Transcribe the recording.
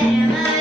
am I?